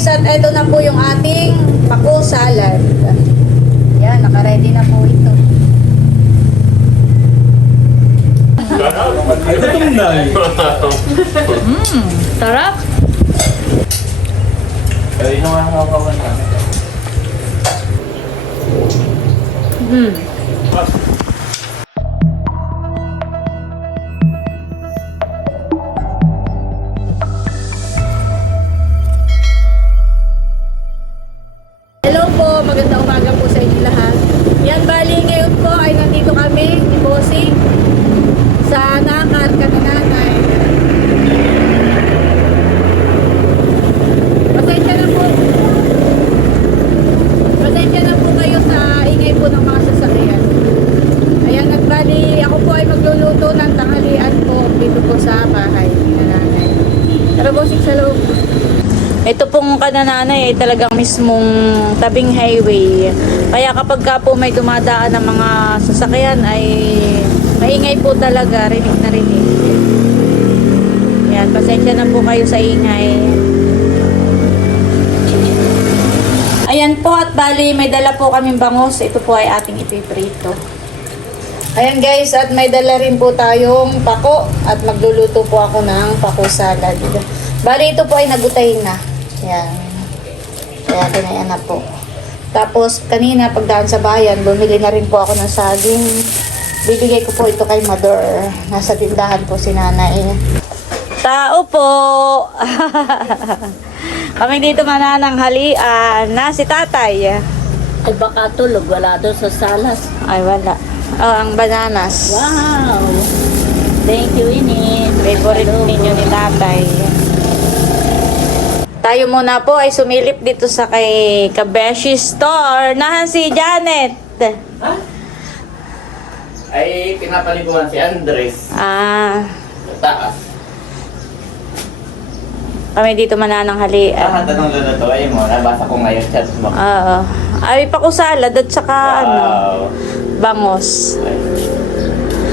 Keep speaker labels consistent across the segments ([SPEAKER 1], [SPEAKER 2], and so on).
[SPEAKER 1] guys, at ito na po yung ating pako salad. Yan, naka-ready na po ito.
[SPEAKER 2] Ay, gutom na eh.
[SPEAKER 1] Sarap.
[SPEAKER 2] Ay, nung ang kawan na.
[SPEAKER 1] Hmm. Kami ni Bossing sa Nakar, Kanananay. Pasensya na po. Pasensya na po kayo sa ingay po ng mga sasakyan. Ayan, at ako po ay magluluto ng tanghalian po dito po sa bahay ni nanay. Tara Bossing sa loob. Ito pong kanananay ay talagang mismong tabing highway. Kaya kapag ka po may dumadaan ng mga sasakyan ay maingay po talaga, rinig na rinig. Yan, pasensya na po kayo sa ingay. Ayan po at bali may dala po kaming bangus. Ito po ay ating ipiprito. Ayan guys, at may dala rin po tayong pako at magluluto po ako ng pako salad. Bali ito po ay nagutahin na. Ayan. Kaya tinayan na po. Tapos kanina pagdaan sa bayan, bumili na rin po ako ng saging. Bibigay ko po ito kay Mador. Nasa tindahan po si nanay. Tao po! Kami dito manananghalian na si tatay.
[SPEAKER 3] Ay baka tulog, wala doon sa salas.
[SPEAKER 1] Ay, wala. Oh, ang bananas.
[SPEAKER 3] Wow! Thank you, Ini.
[SPEAKER 1] Favorite ninyo ni tatay. Tayo muna po ay sumilip dito sa kay Kabeshi Store. Nahan si Janet.
[SPEAKER 2] Ay, pinapaliguan si Andres.
[SPEAKER 1] Ah,
[SPEAKER 2] Sa taas.
[SPEAKER 1] kami dito manananghalian.
[SPEAKER 2] Ah, tanong lulutuin mo. Nabasa ko ngayon chat mo.
[SPEAKER 1] Oo. Ay, pakusalad at saka ano,
[SPEAKER 2] Wow.
[SPEAKER 1] bangos.
[SPEAKER 2] Ay,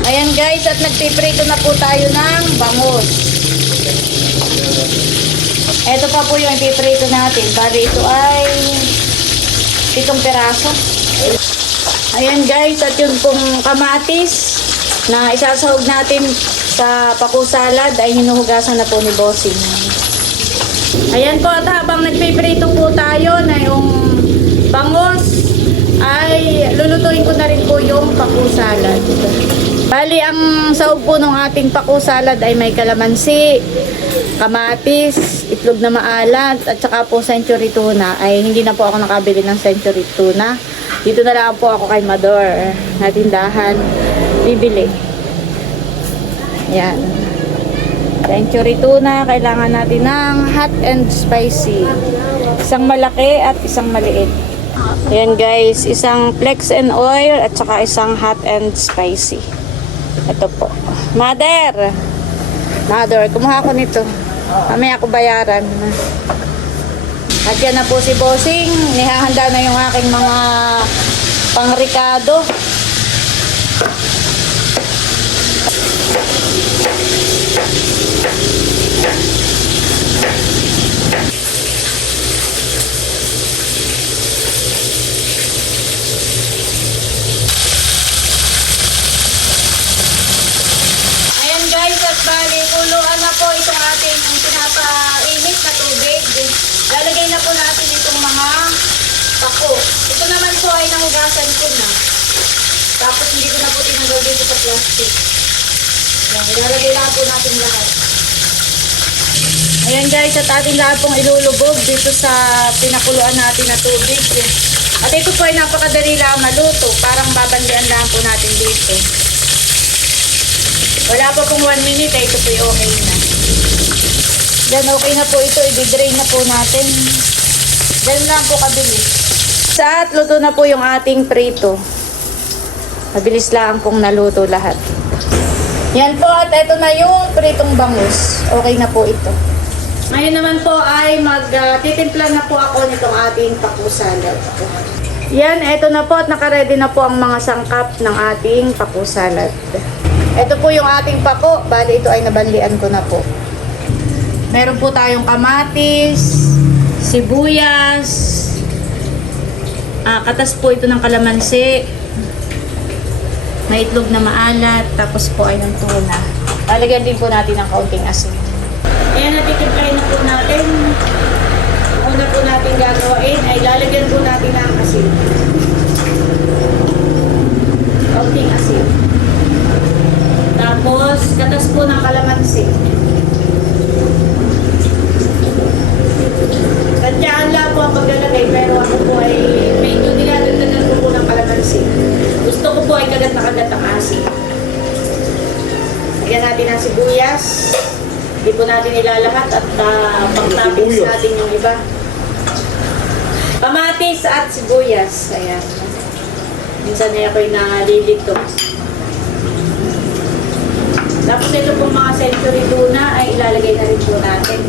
[SPEAKER 1] Ayan guys, at nagpiprito na po tayo ng bangus. Ito pa po yung ipiprito natin. Bali ito ay pitong peraso. Ayan guys, at yun pong kamatis na isasahog natin sa paku ay hinuhugasan na po ni Bossing. Ayan po, at habang nagpiprito po tayo na yung bangos, ay lulutuin ko na rin po yung paku salad. Bali, ang sahog po ng ating paku ay may kalamansi, kamatis, itlog na maalat, at saka po century tuna. Ay hindi na po ako nakabili ng century tuna. Dito na lang po ako kay Mador na tindahan. Bibili. Yan. Century tuna, kailangan natin ng hot and spicy. Isang malaki at isang maliit. Ayan guys, isang flex and oil at saka isang hot and spicy. Ito po. Mother! Mother, kumuha ko nito. Mamaya ako bayaran. At yan na po si Bossing. Nihahanda na yung aking mga pangrikado. Ayan guys, at bali, kuluan na po itong ating pinapainit na tubig. Lalagay na po natin itong mga pako. Ito naman po ay nahugasan ko na. Tapos hindi ko na po tinanggal dito sa plastic. Yan, ilalagay lang po natin lahat. Ayan guys, at ating lahat pong ilulubog dito sa pinakuluan natin na tubig. At ito po ay napakadali lang maluto. Parang babandian lang po natin dito. Wala pa pong 1 minute, eh, ito po yung okay na. Yan, okay na po ito. I-drain na po natin. Ganun lang po kabilis. Sa at luto na po yung ating prito. Mabilis lang pong naluto lahat. Yan po at ito na yung pritong bangus. Okay na po ito. Ngayon naman po ay mag-titimpla na po ako nitong ating pakusalad. Yan, eto na po at nakaredy na po ang mga sangkap ng ating pakusalad. Ito po yung ating pako. Bali, ito ay nabanlian ko na po. Meron po tayong kamatis, sibuyas, ah, katas po ito ng kalamansi, may itlog na maalat, tapos po ay ng tuna. Lalagyan din po natin ng kaunting asin. Ayan, natitimplahin na po natin. Una po natin gagawin ay lalagyan po natin ng asin. Kaunting asin. Tapos, katas po ng kalamansi. Tadyaan lang po ang paglalagay, pero ako po ay medyo nilalagdagan ko po ng kalamansi. Gusto ko po ay kagat na kagat ang asin. Lagyan natin ang sibuyas. Hindi po natin ilalahat at uh, pang-toppings natin yung iba. Kamatis at sibuyas. Ayan. Minsan ay ako'y nalilito. Tapos ito pong mga century tuna ay ilalagay na rin po natin.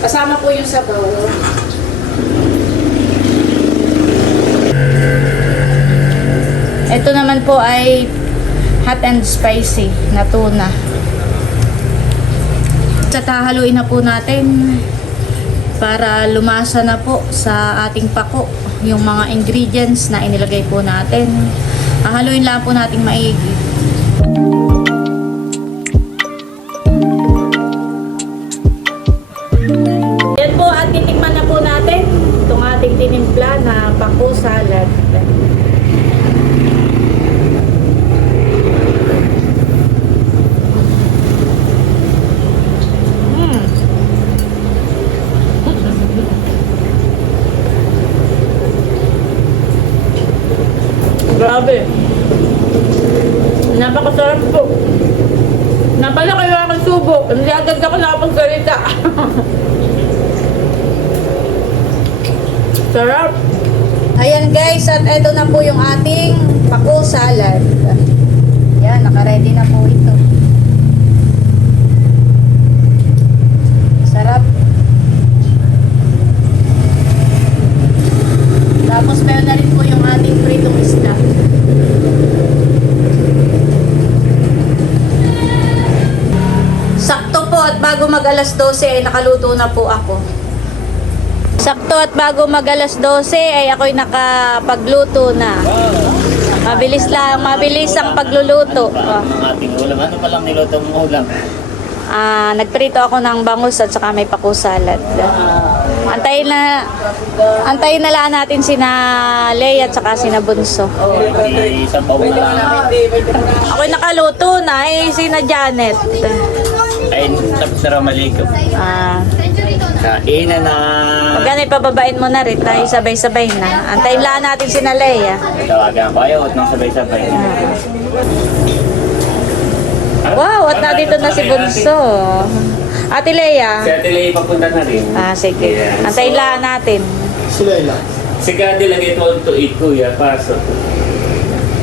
[SPEAKER 1] Kasama po yung sabaw. Ito naman po ay hot and spicy na tuna. At hahaluin na po natin para lumasa na po sa ating pako yung mga ingredients na inilagay po natin. Hahaluin lang po nating maigi. Yan po at titikman na po natin itong ating tinimpla na pako salad. Mm. Grabe. Napakasarap po. Napala kayo aking subo. Hindi agad ako nakapagsalita. Sarap. Ayan guys, at eto na po yung ating pako salad. Yan, nakaready na po ito. Sarap. Tapos meron na rin po yung ating pritong isda. Sakto po at bago mag alas 12 ay nakaluto na po ako. Sakto at bago mag alas 12 ay ako'y nakapagluto na. Mabilis lang, mabilis ang pagluluto.
[SPEAKER 2] Ang ating ulam. Ano pa lang niluto mong ulam?
[SPEAKER 1] Ah, nagprito ako ng bangus at saka may paku salad. Antayin na antayin na lang natin sina Lea at saka sina Bunso.
[SPEAKER 2] Isang na lang.
[SPEAKER 1] Ako'y nakaluto na eh sina Janet.
[SPEAKER 2] Ay, tapos na.
[SPEAKER 1] Ah,
[SPEAKER 2] Kain na na.
[SPEAKER 1] pag ganun, pababain mo na rin tayo sabay-sabay na. Antayin lang natin sina Lea.
[SPEAKER 2] Tawagan ko ayaw at nang sabay-sabay.
[SPEAKER 1] Wow, at nandito na si Bunso. Ate Lea.
[SPEAKER 2] Si Ate Lea papunta na rin.
[SPEAKER 1] Ah, sige.
[SPEAKER 2] Yes.
[SPEAKER 1] Antayin lang natin.
[SPEAKER 4] Sila lang.
[SPEAKER 2] Si Gandhi lagay 12 to 8 kuya, paso.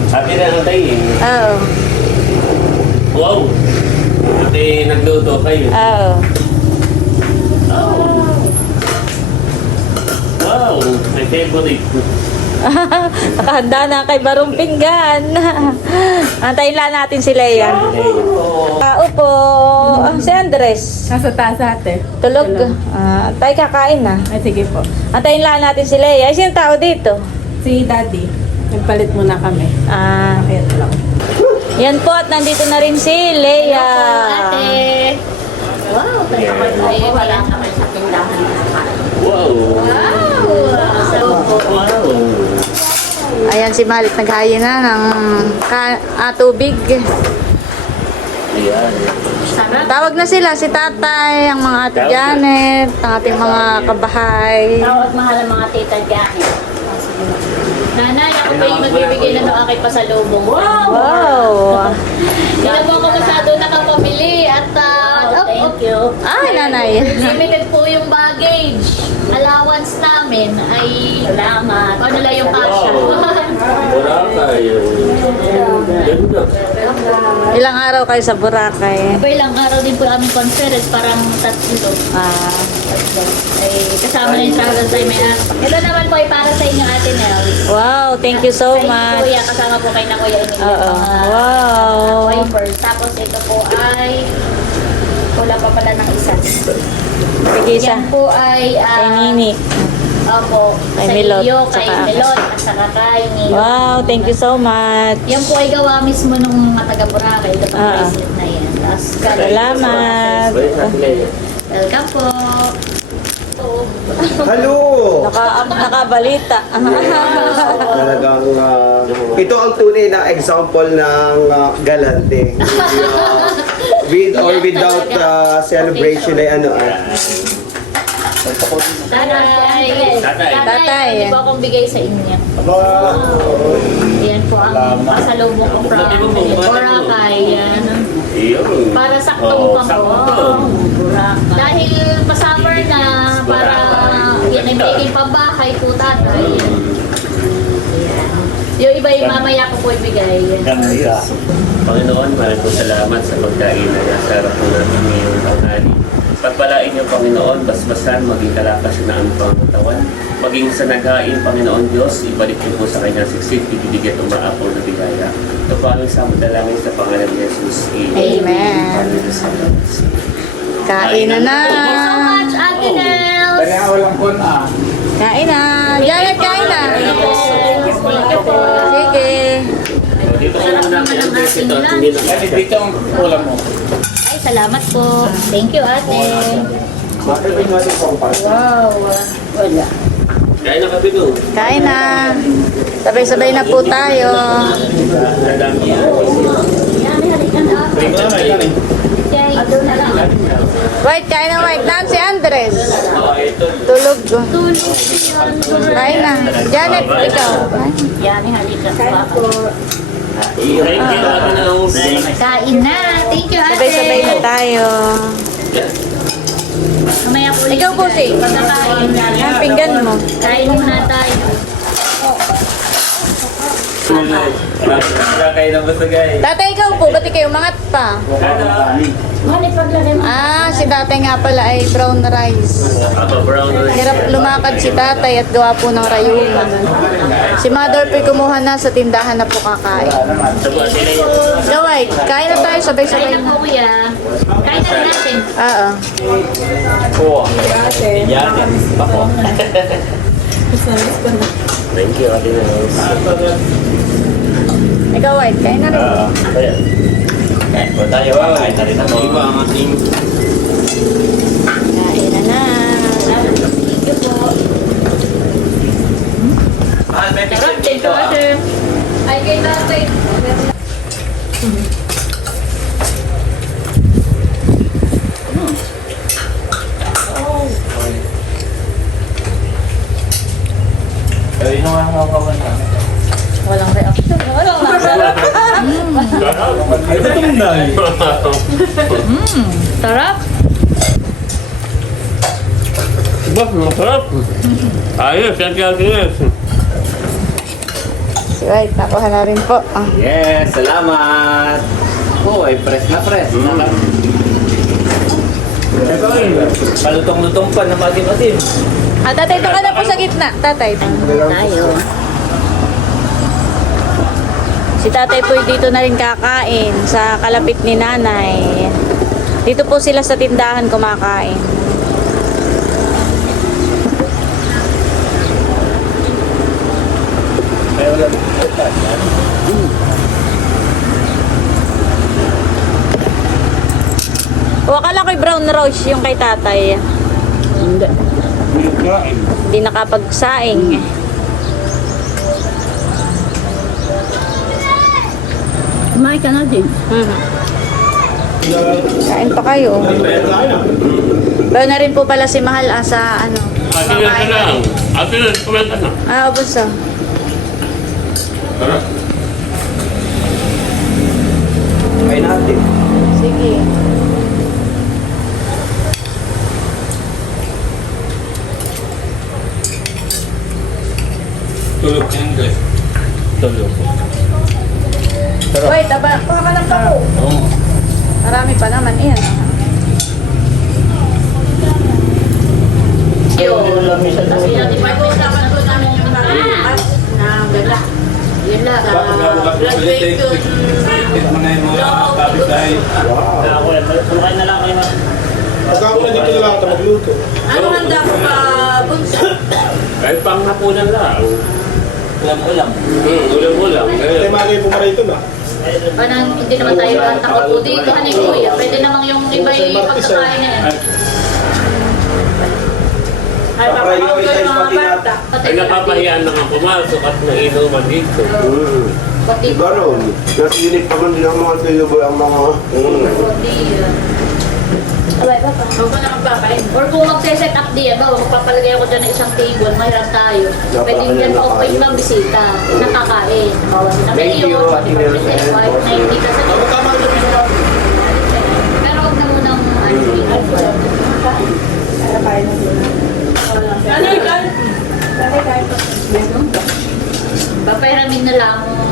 [SPEAKER 2] Ate na eh.
[SPEAKER 1] Oo.
[SPEAKER 2] Wow! Ate nagluto kayo.
[SPEAKER 1] Oo.
[SPEAKER 2] Oh. Wow! My favorite.
[SPEAKER 1] Nakahanda na kay Barong Pinggan. Antayin lang natin si Lea. Ah, upo. Ah, si Andres.
[SPEAKER 5] Nasa taas ate.
[SPEAKER 1] Tulog. Ah, tayo kakain na.
[SPEAKER 5] Ay, sige po.
[SPEAKER 1] Antayin lang natin si Lea. Ay, sino tao dito?
[SPEAKER 5] Si daddy. Nagpalit muna kami.
[SPEAKER 1] Ah,
[SPEAKER 5] Kaya lang.
[SPEAKER 1] yan po at nandito na rin si Lea.
[SPEAKER 3] Wow, tayo tayo wala naman sa tindahan.
[SPEAKER 2] Wow! Wow!
[SPEAKER 1] Ayan si Malik naghayin na ng ka- ah, tubig.
[SPEAKER 2] Ayan.
[SPEAKER 1] Tawag na sila, si tatay, ang mga ate Janet, ang ating mga kabahay.
[SPEAKER 3] Tawag mahal ang mga tita dyan. Nanay, ako pa yung magbibigay na ng aking pasalubong. Wow!
[SPEAKER 1] Wow!
[SPEAKER 6] Hindi na po ako masyado
[SPEAKER 3] Wow, thank you.
[SPEAKER 1] Ay, nanay.
[SPEAKER 6] limited po yung baggage. Allowance namin ay
[SPEAKER 3] Salamat.
[SPEAKER 6] ano lang yung kasya.
[SPEAKER 2] Wala kayo. Ganda.
[SPEAKER 1] Ilang araw kayo sa Boracay?
[SPEAKER 6] Iba ilang araw din po aming conference, parang tatlo.
[SPEAKER 1] Ah,
[SPEAKER 6] Ay, kasama na yung travel time may app. Ito naman po ay para sa inyo, Ate Nelly.
[SPEAKER 1] wow, thank you so
[SPEAKER 6] Kay
[SPEAKER 1] much.
[SPEAKER 6] Kuya, kasama po kayo na Kuya Emilio.
[SPEAKER 1] Oo. Wow.
[SPEAKER 6] wipers. Tapos ito po ay
[SPEAKER 3] wala pa pala ng isa.
[SPEAKER 1] Bigay sa
[SPEAKER 3] Yan po ay...
[SPEAKER 1] kay
[SPEAKER 3] ah,
[SPEAKER 1] Nini.
[SPEAKER 3] Opo.
[SPEAKER 1] Kay
[SPEAKER 3] sa
[SPEAKER 1] Milot,
[SPEAKER 3] iyo, kay
[SPEAKER 1] saka-
[SPEAKER 3] Milot, at saka kay Nilo.
[SPEAKER 1] Wow, thank you so much.
[SPEAKER 3] Yan po ay gawa mismo nung mga taga Boracay. Ito pang
[SPEAKER 1] Ah.
[SPEAKER 3] bracelet na yan. Tapos,
[SPEAKER 1] Salamat.
[SPEAKER 3] Welcome po.
[SPEAKER 4] Hello!
[SPEAKER 1] Naka, nakabalita.
[SPEAKER 4] Talagang ah, ito ang tunay na example ng ah, galante. Uh, with or without uh, celebration ay ano ah.
[SPEAKER 3] Tatay.
[SPEAKER 2] Tatay.
[SPEAKER 1] Tatay.
[SPEAKER 3] Hindi po akong bigay sa inyo. Yan po ang pasalubong ko from. Boracay. Yan. Para saktong
[SPEAKER 2] Oo,
[SPEAKER 3] pa po.
[SPEAKER 2] sakto.
[SPEAKER 3] Dahil pa-summer na, para yan ay making pambahay po tatay. Yung iba yung mamaya ko po ibigay.
[SPEAKER 2] Panginoon, maraming po salamat sa pagkain na nasa harap mo namin ngayong tanghali. Pagpalain niyo, Panginoon, basbasan, maging kalakas na ang pangatawan. Maging sa naghain, Panginoon Diyos, ibalik niyo po sa kanyang siksik, ibibigay at umaapaw na bigaya. Ito po aming samudalangin sa pangalan ni Jesus.
[SPEAKER 1] Amen. Kain na na.
[SPEAKER 3] Thank you so much, Ate Nels!
[SPEAKER 1] Kain na. Janet, kain na.
[SPEAKER 3] Thank you po.
[SPEAKER 1] Sige.
[SPEAKER 2] Dito ko muna ang. Hindi na
[SPEAKER 7] Dito ang ulam mo.
[SPEAKER 3] Ay, salamat po. Thank you, ate. Wow. Wala.
[SPEAKER 2] Kaya na kape doon.
[SPEAKER 1] Kain na. Sabay-sabay na po tayo.
[SPEAKER 2] Yan,
[SPEAKER 3] halika na.
[SPEAKER 2] Bring na kayo.
[SPEAKER 3] Okay. Ado na lang.
[SPEAKER 1] White, kain na White. Nancy Andres.
[SPEAKER 2] Oh, ito.
[SPEAKER 1] Tulog.
[SPEAKER 3] Tulog yun.
[SPEAKER 1] Kain na. Janet, ikaw.
[SPEAKER 3] Yan, halika.
[SPEAKER 2] Thank you. Ate Nels.
[SPEAKER 3] Kain na. Thank you, ate.
[SPEAKER 1] Sabay-sabay na tayo.
[SPEAKER 3] Mamaya po
[SPEAKER 1] Ikaw po, si.
[SPEAKER 3] Pagkakain.
[SPEAKER 1] Ang pinggan mo.
[SPEAKER 3] Kain muna tayo.
[SPEAKER 2] Wala kayo ng basta guys.
[SPEAKER 1] Tatay, ikaw po. Ba't kayo umangat pa?
[SPEAKER 3] Mali paglagay mo.
[SPEAKER 1] Ah, si tatay nga pala ay brown rice.
[SPEAKER 2] Apa brown rice.
[SPEAKER 1] Hirap lumakad si tatay at gawa po ng rayuman. Si mother po kumuha na sa tindahan na po kakain.
[SPEAKER 2] Sa buwan sila yun.
[SPEAKER 1] Gaway, kain na tayo sabay-sabay
[SPEAKER 3] Kain na
[SPEAKER 1] na.
[SPEAKER 3] po, kuya. Kain na natin.
[SPEAKER 1] Oo.
[SPEAKER 2] Thank you, Ate.
[SPEAKER 1] Ikaw, White, kain na rin.
[SPEAKER 2] Kaya. Kaya tayo, kain na rin ako. Iba ang ating
[SPEAKER 1] Kain na na.
[SPEAKER 3] Thank you po.
[SPEAKER 2] Mahal, may picture dito ah.
[SPEAKER 3] Ay, kay tatay.
[SPEAKER 1] Walang reaction. Walang masarap.
[SPEAKER 3] Sarap.
[SPEAKER 2] Ba, masarap. Ayos, yan kaya.
[SPEAKER 1] Si White, nakuha na rin po. Ah.
[SPEAKER 7] Yes, salamat. Oh, ay press na press.
[SPEAKER 2] Mm.
[SPEAKER 7] Palutong-lutong pa na matim-matim.
[SPEAKER 1] Ah, tatay, ito ka na po sa gitna. Tatay.
[SPEAKER 3] Tayo.
[SPEAKER 1] Si tatay po dito na rin kakain sa kalapit ni nanay. Dito po sila sa tindahan kumakain. O, akala ko'y brown rose yung kay tatay. Hindi. Hindi nakapagsaing.
[SPEAKER 3] Kumain ka na din.
[SPEAKER 1] Mhm. Kain pa kayo. Pero na rin po pala si Mahal ah, sa ano.
[SPEAKER 2] Ate Nels ka lang. Ate Nels, kumenta na.
[SPEAKER 1] Ah, ubos ah.
[SPEAKER 2] Tara.
[SPEAKER 4] Kain natin.
[SPEAKER 1] Sige.
[SPEAKER 2] Tulog ka ng guys. Tulog.
[SPEAKER 1] Wait, aba, kuha ka ng pako.
[SPEAKER 2] Oo.
[SPEAKER 1] Marami pa naman. Iyan. ah.
[SPEAKER 3] Yun. Tapos yung department na po namin yung mga na gala. Yun lang. ah, graduation.
[SPEAKER 7] Mo na yung mga kapitbahay.
[SPEAKER 2] Ako, kumakain na lang kayo.
[SPEAKER 8] Pagka ako nandito na lang magluto.
[SPEAKER 5] Ano handa ko pa, bunso?
[SPEAKER 2] Kahit pang hapunan lang.
[SPEAKER 7] Ulam-ulam.
[SPEAKER 2] Hmm, ulam-ulam.
[SPEAKER 8] Kaya
[SPEAKER 2] Eh,
[SPEAKER 8] mga po rito na.
[SPEAKER 3] Parang hindi naman tayo takot po dito, hani kuya. Pwede namang yung iba yung pagkakain na yan.
[SPEAKER 5] Ay,
[SPEAKER 4] Pa-prioritize
[SPEAKER 5] mga
[SPEAKER 4] pati na-
[SPEAKER 5] bata.
[SPEAKER 2] Ay napapahiyaan na nga pumasok at nainuman dito.
[SPEAKER 3] Pati
[SPEAKER 4] Diba ron? Nasa unit pa man din ang mga tuloy ang mga...
[SPEAKER 3] Pati yun. Abay, papa.
[SPEAKER 5] Huwag ko na magpapain.
[SPEAKER 3] Or kung magse-set up di, ba, magpapalagay ako dyan ng isang table, mahirap tayo. Pwede
[SPEAKER 4] Napakanya
[SPEAKER 3] dyan
[SPEAKER 4] na
[SPEAKER 3] open
[SPEAKER 4] kayo.
[SPEAKER 3] bisita, nakakain. Bawas na
[SPEAKER 4] Thank you, Ate Mel.
[SPEAKER 3] Kahit 90 ka sa
[SPEAKER 8] Tama na dito na.
[SPEAKER 3] Pero huwag na munang ano,
[SPEAKER 5] Ano yung kain?
[SPEAKER 3] Papahiramin na lang.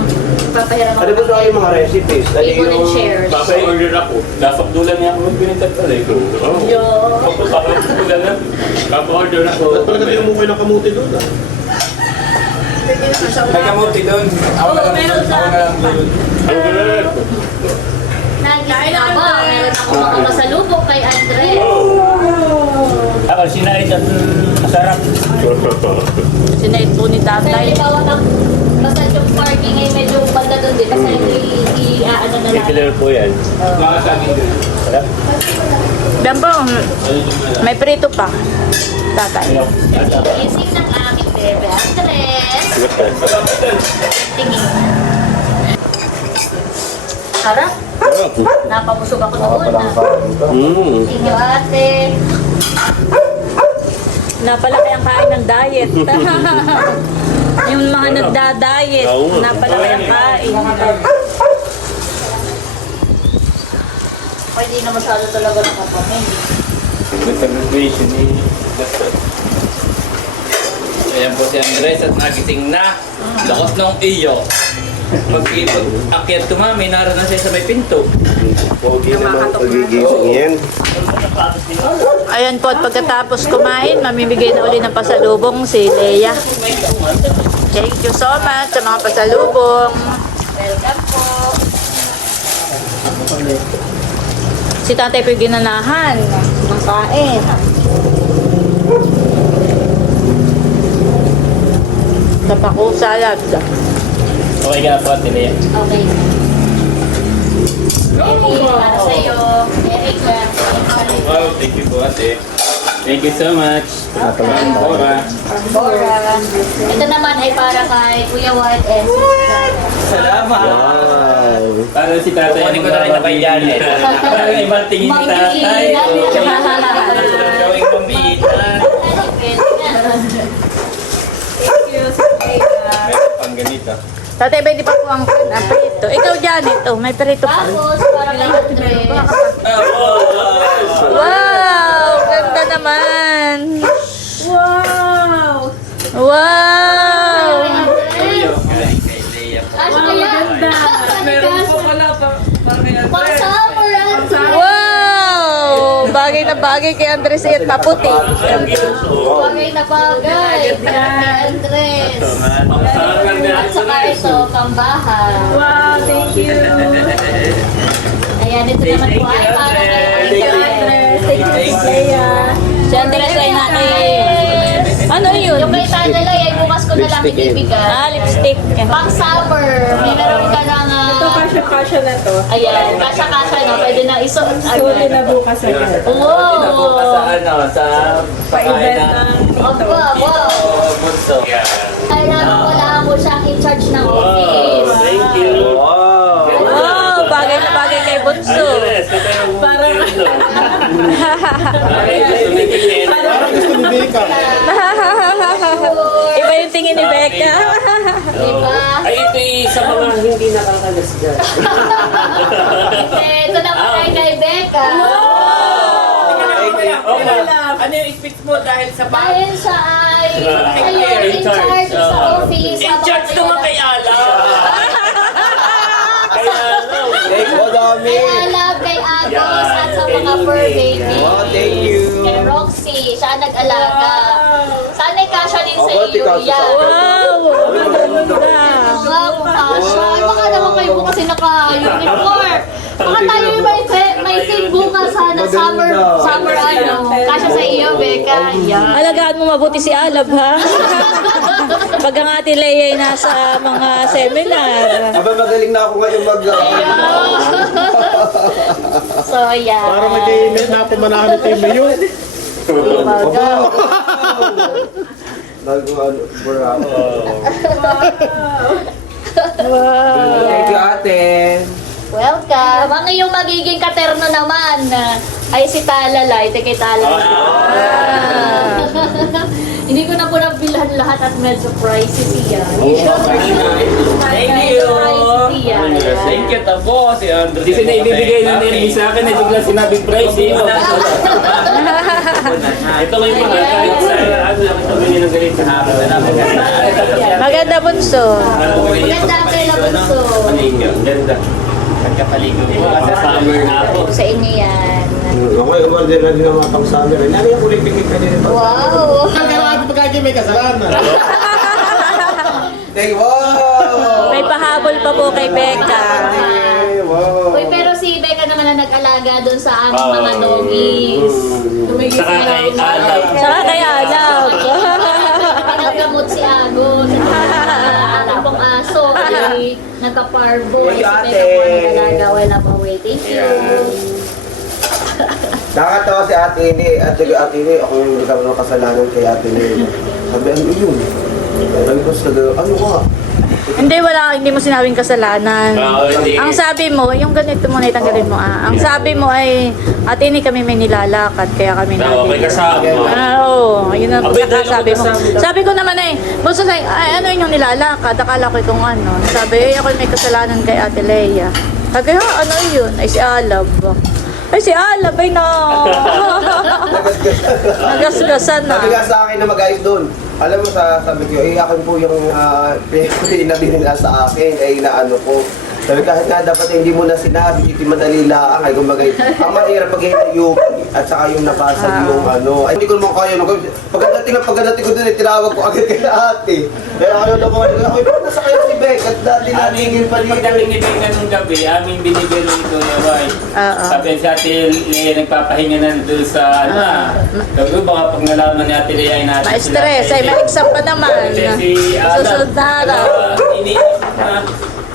[SPEAKER 3] Papahiramin
[SPEAKER 4] Ano ba sa yung mga recipes? Ano
[SPEAKER 3] Table and
[SPEAKER 4] yung...
[SPEAKER 3] chairs.
[SPEAKER 2] Papay-order ako. Dapat dulan niya ako pinagtatalay ko. Oo.
[SPEAKER 3] Yo.
[SPEAKER 2] Papay-order na. Papa-order ako.
[SPEAKER 8] Talaga din mo kayo ng kamuti doon ah.
[SPEAKER 7] May kamuti doon. Ako na lang
[SPEAKER 5] meron
[SPEAKER 7] doon.
[SPEAKER 5] sa
[SPEAKER 7] Ako na lang doon.
[SPEAKER 2] Ang galing.
[SPEAKER 3] Nagis na ba? Meron ako mga masalubong kay Andre.
[SPEAKER 7] Ako, sinaid at masarap.
[SPEAKER 1] Sinait po ni
[SPEAKER 3] Kasi
[SPEAKER 1] tatay.
[SPEAKER 3] halimbawa na basta yung parking ay medyo banda doon din. Kasi i- i-ano na lang.
[SPEAKER 2] Declare po yan.
[SPEAKER 7] Sa akin doon. Sarap.
[SPEAKER 1] Yan po, may prito pa. Tatay.
[SPEAKER 3] Gising ng aking bebe Andres. Tingin. Harap. Napabusog ako noon na.
[SPEAKER 2] Mm.
[SPEAKER 3] Inyo ate.
[SPEAKER 1] Napalaki ang kain ng diet. yung mga nagda-diet, napalaki ang kain.
[SPEAKER 3] Ay, di na masyado talaga nakapamin.
[SPEAKER 7] Good celebration ni Dr. Ayan po si Andres at nagising na. Lakas ng iyo. Mag-akyat tumami, naroon na siya sa may pinto.
[SPEAKER 4] Pogi naman pagigising yan.
[SPEAKER 1] Ayan po, at pagkatapos kumain, mamimigay na uli ng pasalubong si Leia. Thank you so much sa mga pasalubong.
[SPEAKER 3] Welcome po.
[SPEAKER 1] Si tatay po yung ginanahan ng kain. Sa pako salad.
[SPEAKER 7] Okay ka po, Ate Lea.
[SPEAKER 3] Okay. Eric, para sa'yo. Eric,
[SPEAKER 7] Wow, thank you po, Ate. Thank you so much. Bora.
[SPEAKER 3] Bora. Ito naman ay para kay Kuya White and
[SPEAKER 7] Salamat.
[SPEAKER 4] Wow.
[SPEAKER 7] Para si tatay. Kukunin ko na rin na kay Janet. Para ibang tingin ni tatay. Gawing pambitan.
[SPEAKER 3] Thank you.
[SPEAKER 7] Meron pang ganito.
[SPEAKER 1] Tatay, pwede pa po ang ang prito. Ikaw, Janet, oh, may prito pa.
[SPEAKER 3] Tapos, para kay Andres.
[SPEAKER 1] Wow! Ganda naman!
[SPEAKER 5] Wow!
[SPEAKER 1] Wow!
[SPEAKER 7] Galing kay Lea po.
[SPEAKER 3] Ano kaya?
[SPEAKER 5] Meron po pala pa.
[SPEAKER 3] Pang summer, Andres.
[SPEAKER 1] Wow! Bagay na bagay kay Andres at paputi.
[SPEAKER 3] Bagay na bagay. Kay Andres. At saka ito, pambahay.
[SPEAKER 5] Wow, thank you.
[SPEAKER 3] Ayan, ito naman po ay para kay Andres.
[SPEAKER 5] Thank you, Miss Leia.
[SPEAKER 1] Si Andres ay naki... Ano yun?
[SPEAKER 3] Yung kay Tanalay ay bukas ko na lang ibibigay.
[SPEAKER 1] Ah, lipstick.
[SPEAKER 3] Pang summer, may meron ka ng...
[SPEAKER 5] Ito,
[SPEAKER 3] ah,
[SPEAKER 5] kasya-kasya na to.
[SPEAKER 3] ayan, kasya-kasya na, pwede na isuot.
[SPEAKER 5] Suotin na bukas agad.
[SPEAKER 7] Bukas sa
[SPEAKER 3] Wow!
[SPEAKER 7] ano, sa
[SPEAKER 5] Pa-event
[SPEAKER 7] pagkain
[SPEAKER 5] ng
[SPEAKER 7] ng
[SPEAKER 5] tito.
[SPEAKER 3] Aba, wow!
[SPEAKER 7] bunso.
[SPEAKER 3] Ay, naman wala mo siyang in charge ng office.
[SPEAKER 2] Thank you.
[SPEAKER 4] Wow.
[SPEAKER 1] Wow! Bagay na bagay kay Bunso.
[SPEAKER 2] Andres, ito yung
[SPEAKER 5] Parang-
[SPEAKER 2] ano. Ay, gusto ni Kikena.
[SPEAKER 8] Parang gusto ni Beka.
[SPEAKER 1] Iba yung tingin ni Becca.
[SPEAKER 3] Diba?
[SPEAKER 2] Ay, ito yung sa mga hindi nakakalasgan.
[SPEAKER 3] Kasi ito naman ay kay Becca.
[SPEAKER 7] Ano yung speech mo dahil sa
[SPEAKER 3] Dahil siya ay ayun, in
[SPEAKER 2] charge,
[SPEAKER 3] sa office.
[SPEAKER 7] In charge naman kay Ala.
[SPEAKER 2] Kaya
[SPEAKER 4] Thank you, dami.
[SPEAKER 3] Kay Alab, kay Agos, at sa mga fur baby.
[SPEAKER 4] Oh, thank you.
[SPEAKER 3] Kay Roxy, siya ang nag-alaga. Sana kasha din sa
[SPEAKER 4] di
[SPEAKER 3] iyo yan.
[SPEAKER 1] Wow! Ang ganda.
[SPEAKER 3] Wow, kasha. Baka naman kayo bukas ay naka-uniform. Baka tayo yung may, may sing bukas ha, na summer, summer Kasya sa iyo, Becca. Yan.
[SPEAKER 1] Alagaan mo mabuti si Alab, ha? Pag ang ate Leia ay nasa mga seminar.
[SPEAKER 4] Aba, magaling na ako ngayon mag...
[SPEAKER 3] So, yan.
[SPEAKER 8] Para nag-i-email na pumanahan ni Team Mayo.
[SPEAKER 4] Aba! Nag-ano, bravo. Thank you, ate.
[SPEAKER 3] Welcome. Ang iyong magiging katerno naman ah, ay si Talalay. Ito kay Talalay. Ah. Hindi ko na po nabilhan lahat at medyo pricey siya.
[SPEAKER 7] Thank you.
[SPEAKER 2] Thank you, Tabo. Si Andrew.
[SPEAKER 7] Kasi na ibibigay ng Nerdy sa akin, eh, bigla sinabing price eh.
[SPEAKER 2] Ito may mga kahit sa ano lang ito ganyan ang galit sa namin.
[SPEAKER 1] Maganda bunso.
[SPEAKER 3] Maganda ang kay Labunso.
[SPEAKER 2] Paligyo. Ganda. Pagkapaligo mo. Kasi summer na ako.
[SPEAKER 3] Sa inyo yan.
[SPEAKER 4] Okay, umorder na din ang mga pang-summer. Nani yung ulit bigay ka din.
[SPEAKER 3] Wow!
[SPEAKER 8] Kailangan pagkakit may kasalanan.
[SPEAKER 4] Thank you. Wow!
[SPEAKER 1] May pahabol pa po kay Becca.
[SPEAKER 4] Wow!
[SPEAKER 3] Uy, pero si Becca naman ang nag-alaga doon sa aming mga doggies. Tumigil
[SPEAKER 2] Saka kay Alab.
[SPEAKER 1] Saka kay Alab.
[SPEAKER 3] Pinagamot si Agos. Ay, nagka-parvo.
[SPEAKER 4] Thank you, ate.
[SPEAKER 3] po. Wala pa wait. Thank you.
[SPEAKER 4] Nakakatawa si Ate Ini at saka Ate Ini, ako yung nagkaroon ng kasalanan kay Ate Ini. Sabi, ano yun? Sabi ko sa ano ka?
[SPEAKER 1] Hindi, wala. Hindi mo sinabing kasalanan.
[SPEAKER 2] Oo, hindi.
[SPEAKER 1] Ang sabi mo, yung ganito mo na itanggalin mo ah. Ang sabi mo ay, ate ni kami may nilalakad, kaya kami
[SPEAKER 2] Oo, may
[SPEAKER 1] nandito."
[SPEAKER 2] kasama.
[SPEAKER 1] Ah, oo. Yun ang
[SPEAKER 2] Abay,
[SPEAKER 1] saka
[SPEAKER 2] dahil
[SPEAKER 1] sabi mo.
[SPEAKER 2] kasama.
[SPEAKER 1] Sabi ko naman eh, bunso na, ay, ano yun yung nilalakad? Akala ko kung ano. Sabi, eh, ako may kasalanan kay ate Leia. Sabi, ha, ano yun? Ay, si Alab. Ay, si Alab, ay no. Nagasgasan na.
[SPEAKER 4] Sabi nga sa akin na mag-ayos doon. Alam mo sa sabi ko, eh akin po yung uh, pinabi nila sa akin, ay inaano ko. Sabi kahit nga dapat hindi mo na sinabi, hindi madali lang. Ay kumbaga, ang mahirap pag yung at saka yung nabasag yung ano. Ay hindi ko naman kaya. No? Pagdating na pagdating ko doon, eh, tinawag ko agad kay ate. Kaya ano na ko, ay bakit nasa kayo Beck? At dati natingin pa dito.
[SPEAKER 7] Pagdating ni Becca nung gabi, aming binibiro ni Kuya Roy.
[SPEAKER 1] Oo.
[SPEAKER 7] Sabi si Ate Lea, nagpapahinga na doon sa ano ah. Sabi ko, baka pag nalaman ni Ate Lea ay natin
[SPEAKER 1] Ma-stress, ay may exam pa naman.
[SPEAKER 7] Si Adam,
[SPEAKER 1] Susunod na araw.
[SPEAKER 7] ano, iniisip na,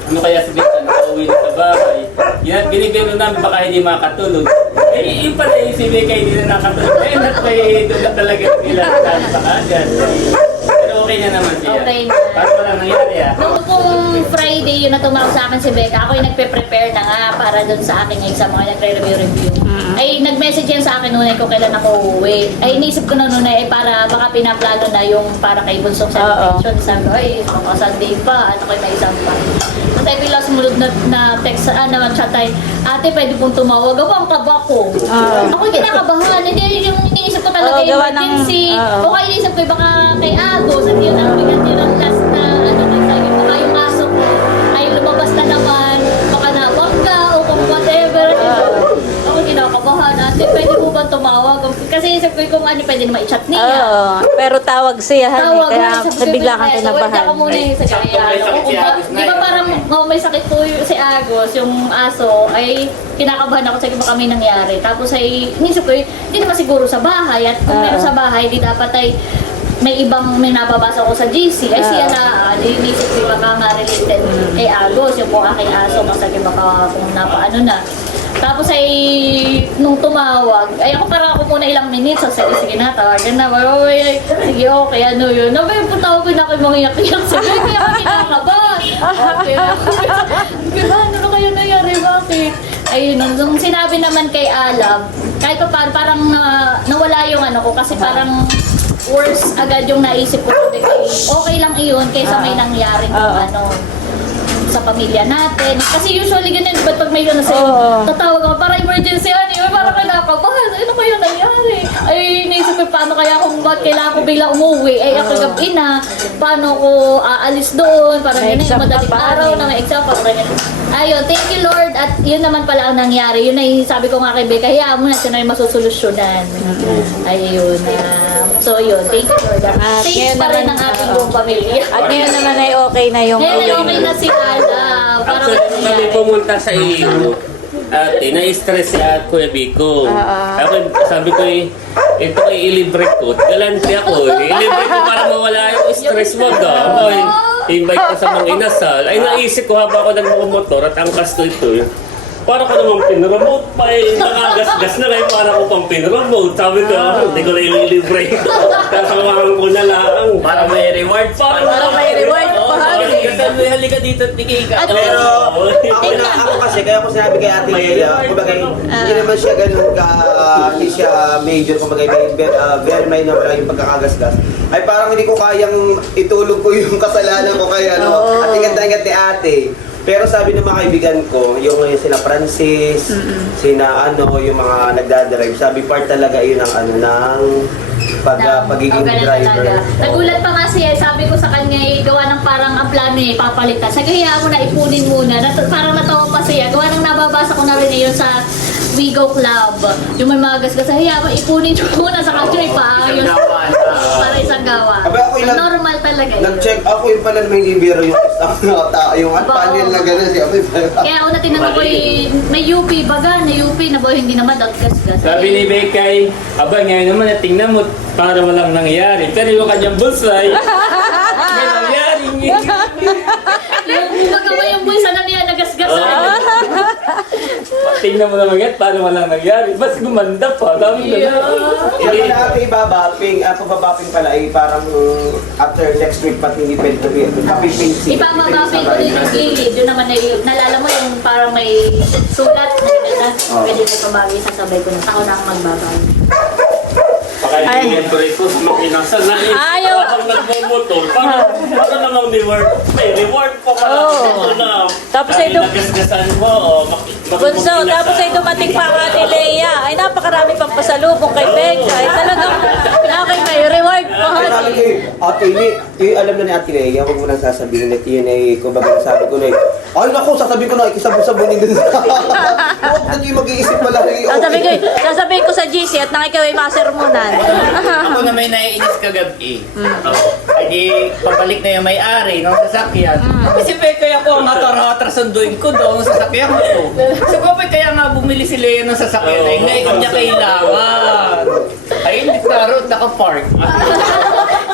[SPEAKER 7] ano kaya si Becca nakauwi na sa bahay. Yan, binibiro namin baka hindi makatulog. Eh, yun pala yung si Becca hindi na nakatulog. Eh, nat may doon na talaga sila sa kagad. Okay na naman siya.
[SPEAKER 3] Okay na.
[SPEAKER 7] Parang walang nangyari ah.
[SPEAKER 3] Nung pong Friday, yun na tumawag sa akin si Becca, ako yung nagpe-prepare na nga para doon sa aking exam, mga nagre-review-review. Ay, nag-message yan sa akin noon kung kailan ako uuwi. Ay, inisip ko na noon ay para baka pinaplano na yung para kay Bunsong celebration. Sabi ko, ay, mga Sunday pa, ano kayo may exam pa. At ay bigla sumunod na, na text, ah, naman chat ay, ate, pwede pong tumawag. Ako ang kaba ko. Ako yung kinakabahan. Hindi, yung iniisip ko talaga
[SPEAKER 1] Oo, gawa ng-
[SPEAKER 3] emergency.
[SPEAKER 1] oo.
[SPEAKER 3] O kaya iniisip ko, baka at yun ang bigat yun ang last na, ano, sabi baka yung aso ko ay lumabas na naman, baka nabangga o kung whatever. Ako kinakabahan, ate, pwede mo ba tumawag? Kasi isip ko kung ano, pwede naman i-chat niya.
[SPEAKER 1] Oo, pero tawag siya, honey.
[SPEAKER 3] Tawag
[SPEAKER 1] Kaya
[SPEAKER 3] na, sabi ko,
[SPEAKER 1] bigla kang
[SPEAKER 3] "Kaya,
[SPEAKER 1] kinabahan.
[SPEAKER 3] Ako muna yung sa
[SPEAKER 7] Sakto
[SPEAKER 3] kaya.
[SPEAKER 7] may sakit si Agos na
[SPEAKER 3] Di ba
[SPEAKER 7] eh.
[SPEAKER 3] parang oh, may sakit po yung, si Agos, yung aso, ay kinakabahan ako sa baka may nangyari. Tapos ay, inisip ko, hindi naman siguro sa bahay. At kung
[SPEAKER 1] Oo.
[SPEAKER 3] meron sa bahay, di dapat ay may ibang may nababasa ko sa GC. Ay siya
[SPEAKER 1] Oo.
[SPEAKER 3] na, uh, inisip ko yung baka ma-related kay Agos, yung po aking aso, kasi baka kung napaano na. Tapos ay, nung tumawag, ay ako para ako muna ilang minutes, so sige, sige na, tawagan na. Ay, ay, sige, okay, ano yun. No, may tawag ko na ako mga iyak-iyak. Sige, kaya ako kinakabahan. Okay, okay. ano na kayo nangyari, bakit? Ayun, nung, sinabi naman kay Alab, kahit pa parang, parang na, nawala yung ano ko, kasi parang worse agad yung naisip ko. Ko, okay lang iyon kaysa may nangyaring
[SPEAKER 1] Oo.
[SPEAKER 3] ano sa pamilya natin. Kasi usually ganun, ba't pag may gano'n sa'yo,
[SPEAKER 1] Oo.
[SPEAKER 3] tatawag ako, para emergency, ano yun, para kinakabahan, ano kaya nangyari? Ay, naisip ko, paano kaya kung ba't kailangan ko bigla umuwi? Ay, ako gabi na, paano ko aalis doon?
[SPEAKER 1] May
[SPEAKER 3] yun yung madaling araw na may exam pa. Parang ganyan. Ayun, thank you Lord. At yun naman pala ang nangyari. Yun ay sabi ko nga kay Becca, hayaan mo na siya na yung masusolusyonan. Ayun. ah, so yun, thank you Lord. At safe
[SPEAKER 1] ngayon
[SPEAKER 3] pa rin
[SPEAKER 1] naman,
[SPEAKER 3] ang ating
[SPEAKER 1] oo.
[SPEAKER 3] buong pamilya.
[SPEAKER 1] At ngayon naman ay okay na yung
[SPEAKER 3] Ngayon ay okay na si Ala. Parang
[SPEAKER 2] Actually, nung kami pumunta sa iyo,
[SPEAKER 7] ate, na-stress si at Kuya Biko.
[SPEAKER 1] Ah,
[SPEAKER 7] Ako, sabi ko eh, ito ay ilibre ko. Galante ako eh. Ilibre ko para mawala yung stress mo daw. Ay, invite ko sa mga inasal. Ay, naisip ko habang ako nagmumotor at angkas ko ito eh. Para ko naman pinremote pa eh. Nakagasgas na rin para ko pang pinremote. Sabi ko, ah, hindi ko na yung ilibre ko. Kasamahan ko na lang.
[SPEAKER 2] Para may reward.
[SPEAKER 7] Para,
[SPEAKER 1] Para may reward pa, honey.
[SPEAKER 7] Kasi halika dito at tikika.
[SPEAKER 4] Pero ako na ako kasi kaya ko sinabi kay Ate Leia, kumbaga hindi naman siya ganun ka hindi siya major kumbaga very, minor lang yung pagkakagasgas. Ay parang hindi ko kayang itulog ko yung kasalanan ko kay ano.
[SPEAKER 1] Oo.
[SPEAKER 4] At ingat-ingat ni Ate. Pero sabi ng mga kaibigan ko, yung yung sila Francis, sina ano, yung mga nagdadrive, sabi part talaga yun ng ano, ng pag, uh, pagiging
[SPEAKER 3] Oh, ganun
[SPEAKER 4] driver.
[SPEAKER 3] talaga. Nagulat pa nga siya, sabi ko sa kanya, eh, gawa ng parang ang plano niya, ipapalitan. Sabi, hayaan mo na, ipunin muna. Nat- parang natawa pa siya. Gawa ng nababasa ko na rin eh, yun sa We Go Club. Yung may mga gasgas, hayaan mo, ipunin mo muna sa kanya, ipaayos. Para isang gawa.
[SPEAKER 4] Aba, ako ilang-
[SPEAKER 3] talaga yun.
[SPEAKER 4] Nag-check ako yung pala may libero yung staff na tao, yung at panel na gano'n siya.
[SPEAKER 3] Kaya una tinanong ko, eh, may UP baga, na UP na ba hindi naman at gasgas.
[SPEAKER 7] Sabi ni Bekay, aba ngayon naman, tingnan mo, para walang nangyari. Pero yung kanyang bulsay, may nangyari.
[SPEAKER 3] Yung mo yung bulsa na niya nagasgas.
[SPEAKER 7] Tingnan mo naman yan, para walang nangyari. Mas gumanda pa. Dami na
[SPEAKER 3] Yeah.
[SPEAKER 4] Sabi na natin ibabapping, ah, pababapping pala ay parang mm, after next week pati hindi pwede to be.
[SPEAKER 3] Ipamabapin ko din yung gilid. Doon naman na yun. Nalala mo yung parang may sulat na yun na. Pwede na ipabagay. Sasabay ko na. Ako na ang magbabay.
[SPEAKER 7] Rin ko sa makinasa na eh.
[SPEAKER 1] Ayaw.
[SPEAKER 7] Habang nagmumotor, para, para namang reward. May reward pa pala.
[SPEAKER 1] Oo.
[SPEAKER 7] Ito na.
[SPEAKER 1] Tapos ay dum-
[SPEAKER 7] nagasgasan mo, o maki-
[SPEAKER 1] Bunso, tapos ay dumating pa ang Ate Leia. Ay napakarami pang pasalubong kay Becca. Ay talagang okay may reward pa.
[SPEAKER 4] Ay, sabi ko,
[SPEAKER 1] honey.
[SPEAKER 4] eh, Ate Ini, eh, alam na ni Ate Leia, huwag mo nang sasabihin na yun ay, kumbaga sabi ko na eh, ay naku, sasabihin ko na, ikisabon-sabonin dun sa... Huwag na yung mag-iisip pala. eh,
[SPEAKER 1] Sasabihin ko,
[SPEAKER 4] okay.
[SPEAKER 1] sasabihin ko sa GC at nang ikaw ay masermonan.
[SPEAKER 7] Ako na may naiinis kagabi. Ay di, pabalik na yung may-ari ng sasakyan. Kasi pe, kaya ko ang hatar-hatar sunduin ko doon sa sasakyan ko. So ko kaya nga bumili si Lea ng sasakyan ay ngayon niya kailangan. Ay, hindi klaro, naka-park.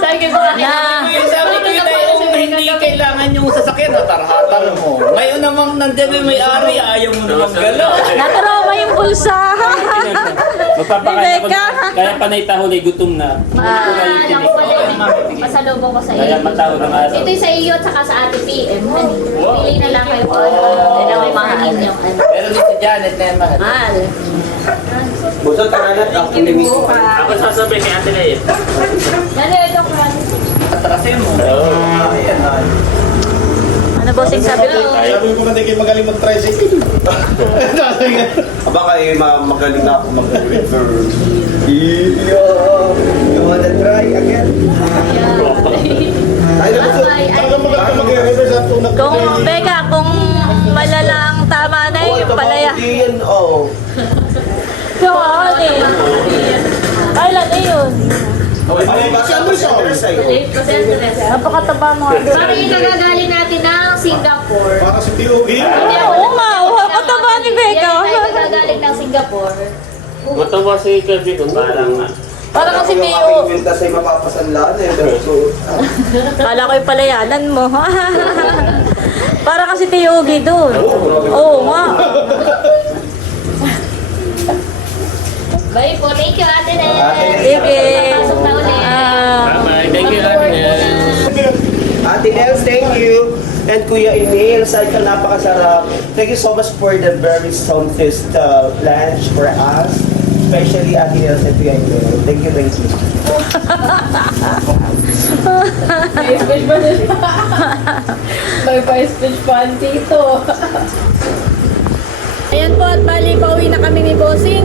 [SPEAKER 3] Sabi ko ba?
[SPEAKER 1] Na.
[SPEAKER 7] Sabi ko yun ay kung hindi kailangan yung sasakyan, hatar-hatar mo. Ngayon namang nandiyan yung may-ari, ayaw mo namang galaw.
[SPEAKER 1] Natrauma yung bulsa.
[SPEAKER 7] Magpapakain ako. Kaya panay tahuli, gutom na.
[SPEAKER 3] Ah, ko pala yun. Pasalubong ko sa iyo.
[SPEAKER 7] Kaya matawag ang araw.
[SPEAKER 3] Ito yung sa iyo at saka sa ate PM. honey. Pili na lang kayo kung ano. Yan ang mahal yung ano.
[SPEAKER 7] Pero dito Janet na yan, mahal.
[SPEAKER 1] Mahal.
[SPEAKER 4] Buso, tara na, ako limit ko.
[SPEAKER 7] Ako sasabihin kay Ate Lea.
[SPEAKER 3] Ano ito, Francis?
[SPEAKER 7] Atrasin mo.
[SPEAKER 4] Ayan, ay.
[SPEAKER 1] Ano bossing sabi ko?
[SPEAKER 8] Sabi ko na kayo magaling mag-tricycle.
[SPEAKER 4] Aba kayo, ma magaling na ako mag-reverse. Iya! You wanna try again? Ay, nabuso.
[SPEAKER 3] Ay, ay,
[SPEAKER 8] Talagang magaling mag-reverse at unang
[SPEAKER 1] Kung Becca, kung malala ang tama na
[SPEAKER 4] Oh,
[SPEAKER 1] yung
[SPEAKER 4] ito
[SPEAKER 1] palaya.
[SPEAKER 4] oh.
[SPEAKER 1] Yung ano eh. Kailan na yun?
[SPEAKER 4] Ay, basta mo siya.
[SPEAKER 3] Kasi.
[SPEAKER 1] Napakataba mo nga.
[SPEAKER 3] Parang yung nagagaling natin ng Singapore.
[SPEAKER 8] Para si P.O.E.
[SPEAKER 1] Oo nga, oh, pataba ni Becca.
[SPEAKER 3] Yan tayo nagagaling ng Singapore.
[SPEAKER 2] Matawa si Kirby kung parang
[SPEAKER 1] Parang kasi
[SPEAKER 4] Yung
[SPEAKER 1] Pio.
[SPEAKER 4] aking kwintas ay mapapasanlaan eh. So,
[SPEAKER 1] Kala ko yung palayanan mo. Para kasi tiyugi doon. Oo nga.
[SPEAKER 3] Bye po. Thank you, Ate Nel.
[SPEAKER 4] Nel.
[SPEAKER 1] Sige.
[SPEAKER 3] Pasok na ulit.
[SPEAKER 1] Ah,
[SPEAKER 2] Bye-bye. Thank you, Ate.
[SPEAKER 4] Ate Nels, thank you. And Kuya Emil, sa ikaw napakasarap. Thank you so much for the very sumptuous uh, lunch for us. Especially Ate Nels and Kuya Emil. Thank you, thank you.
[SPEAKER 5] May speech pa din. May pa-speech pa ang tito.
[SPEAKER 1] Ayan po at bali pauwi na kami ni Bossing.